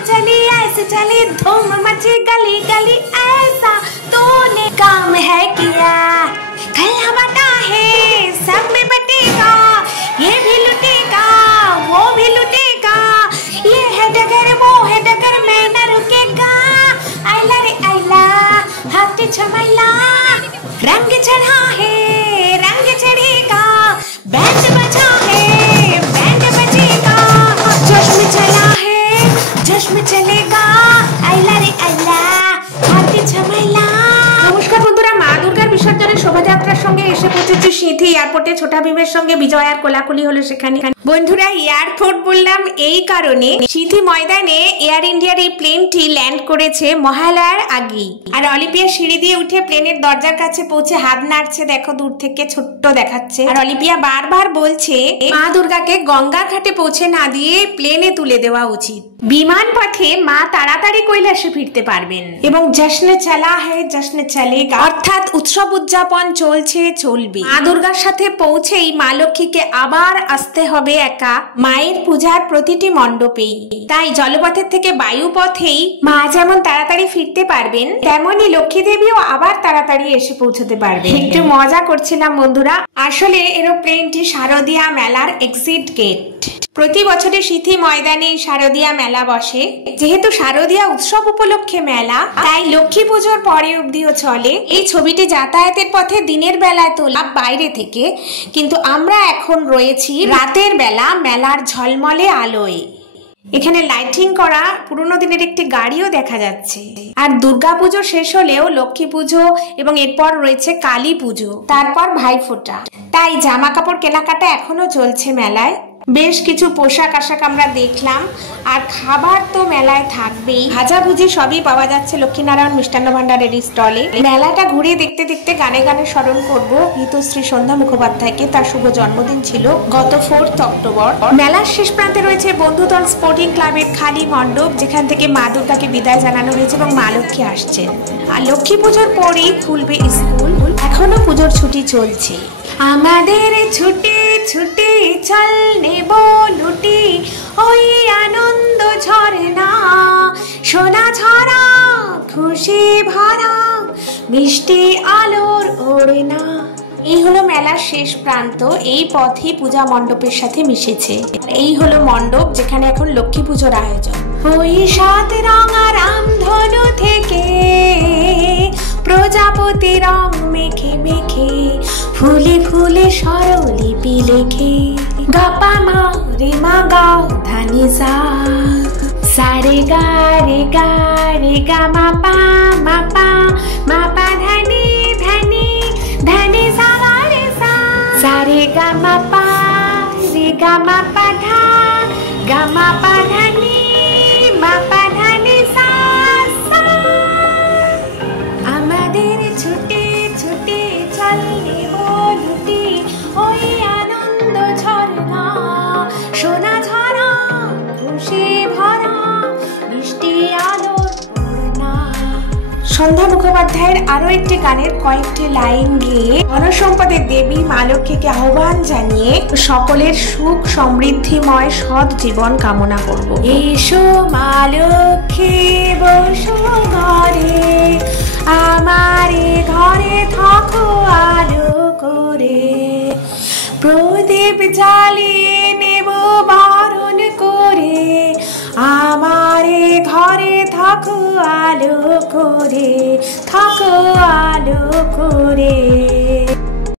चली ऐसे चली धूम मची गली गली ऐसा तूने काम है किया। गला बटा है सब में बटेगा, ये भी लुटेगा वो भी लुटेगा, ये है डगर वो है डगर मैं न रुकेगा। आइला रे आइला हाथ छमैला, रंग चढ़ा है रंग चढ़ेगा, बैंड बजा है बैंड बजेगा, जश्न चला है जश्न चलेगा। आइला रे आइला हाथ छमैला। নমস্কার বন্ধুরা, মা দুর্গার বিসর্জনের শোভাযাত্রার সঙ্গে এসে পৌঁছেছি সিঁথি এয়ারপোর্টে। ছোটা ভীমের সঙ্গে বিজয়ার কোলাকুলি হলো সেখানে। বন্ধুরা, এয়ারপোর্ট বললাম এই কারণে, সিঁথি ময়দানে এয়ার ইন্ডিয়ার এই প্লেনটি ল্যান্ড করেছে মহালয়ার আগেই। আর অলিম্পিয়া সিঁড়ি দিয়ে উঠে প্লেনের দরজার কাছে পৌঁছে হাত নাড়ছে, দেখো দূর থেকে ছোট্ট দেখাচ্ছে। আর অলিম্পিয়া বারবার বলছে মা দুর্গাকে গঙ্গার ঘাটে পৌঁছে না দিয়ে প্লেনে তুলে দেওয়া উচিত। বিমান পথে মা তাড়াতাড়ি কৈলাসে ফিরতে পারবেন। এবং জশ্ন চলা है জশ্ন চলেগা, অর্থাৎ উৎসব উদযাপন চলছে চলবে। মা দুর্গার সাথে পৌঁছেই মা লক্ষ্মীকে আবার আসতে হবে একা মায়ের পূজার প্রতিটি মণ্ডপেই। তাই জলপথের থেকে বায়ুপথেই মা যেমন তাড়াতাড়ি ফিরতে পারবেন, তেমনি লক্ষ্মী দেবীও আবার তাড়াতাড়ি এসে পৌঁছতে পারবেন। একটু মজা করছিলাম বন্ধুরা। আসলে এরোপ্লেনটি শারদীয়া মেলার এক্সিট গেট। প্রতি বছরে সিঁথি ময়দানে শারদীয়া মেলা বসে। যেহেতু শারদীয়া উৎসব উপলক্ষে মেলা, তাই লক্ষ্মী পুজোর পরে অবধিও চলে। এই ছবিটি যাতায়াতের পথে দিনের বেলায় তোলা বাইরে থেকে, কিন্তু আমরা এখন রয়েছি রাতের বেলা মেলার ঝলমলে আলোয়। এখানে লাইটিং করা পুরোনো দিনের একটি গাড়িও দেখা যাচ্ছে। আর দুর্গাপুজো শেষ হলেও লক্ষ্মী পুজো এবং এরপর রয়েছে কালী পুজো, তারপর ভাইফোঁটা। তাই জামা কাপড় কেনাকাটা এখনো চলছে মেলায়। বেশ কিছু পোশাক আশাক আমরা দেখলাম। আর খাবার তো মেলায় থাকবেই, ভাজাভুজি সবই পাওয়া যাচ্ছে লক্ষ্মীনারায়ণ মিষ্টান্ন ভান্ডারের স্টলে। মেলাটা ঘুরে দেখতে দেখতে গানে গানে স্মরণ করব গীতশ্রী সন্ধ্যা মুখোপাধ্যায়কে। তার শুভ জন্মদিন ছিল গত 4 অক্টোবর। মেলার শেষ প্রান্তে রয়েছে বন্ধুদল স্পোর্টিং ক্লাবের খালি মণ্ডপ, যেখান থেকে মা দুর্গাকে বিদায় জানানো হয়েছে এবং মা লক্ষ্মী আসছেন। আর লক্ষ্মী পুজোর পরেই খুলবে স্কুল। এখনো পুজোর ছুটি চলছে। আমাদের ছুটি ছুটি চল নেব লুটি ওই আনন্দ ঝরনা, সোনা ঝরা খুশি ভরা মিষ্টি আলোর ওড়না। এই হলো মেলার শেষ প্রান্ত। এই পথই পূজা মণ্ডপের সাথে মিশেছে। এই হলো মণ্ডপ যেখানে এখন লক্ষ্মী পুজোর আয়োজন। ওই 7 রঙা রামধনু থেকে প্রজাপতি রং মেখে মেখে ফুলে ফুলে স্বরলিপি লেখে। গাপা মা রে মা গা ধানি সা, সারে গা রে গা রে গা মা পা মা পা মা পা ধানি ধানি ধানি সা গা রে সা, সারে গা মা পা রে গা মা পা ধা গা মা পা ধানি মা পা ধানি সা সা। আমাদের ছুটি ছুটি চল নেব লুটি ওই আনন্দ ঝরনা, সোনা ঝরা খুশি ভরা মিষ্টি আলোর ওড়না। সন্ধ্যা মুখোপাধ্যায়ের আরো একটি গানের কয়েকটি লাইন গেয়ে ধনসম্পদের দেবী মা লক্ষ্মীকে আহ্বান জানিয়ে সকলের সুখ সমৃদ্ধিময় সৎ জীবন কামনা করব। এসো মা লক্ষ্মী বসো ঘরে, আমারে ঘরে থাকো আলো করে, প্রদীপ জ্বালিয়ে নেব বারণ করে, আমারে ঘরে থাকো আলো করে, থাকো আলো করে।